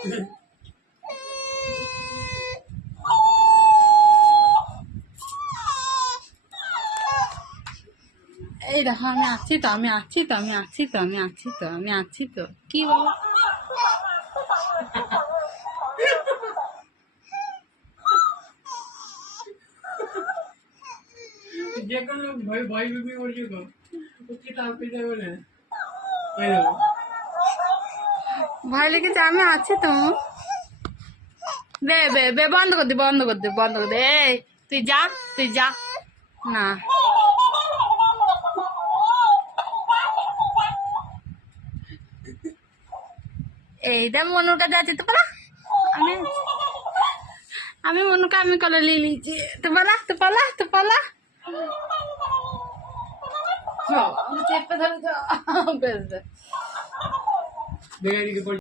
এই দেখো আমি আছি তো, আমি আছি তো, আমি আছি তো, আমি আছি তো, আমি আছি তো। কি বলো? যে কোনো ভয় ভয় বিপি করছে গো, ওকে তার পেটে বলে ভয় লেগেছে? আমি আছি তো। বে বে বে, বন্ধ কর দে, বন্ধ কর দে, বন্ধ কর দে। এই তুই যা, তুই যা। না, এইটা মনুর কাছে আছে তো পালা। আমি আমি মনুকে আমি কলে নিয়ে নিয়েছি। তো পালা, তো পালা, তো পালা। চেপে ধরে বেশ। বেগাড়িকে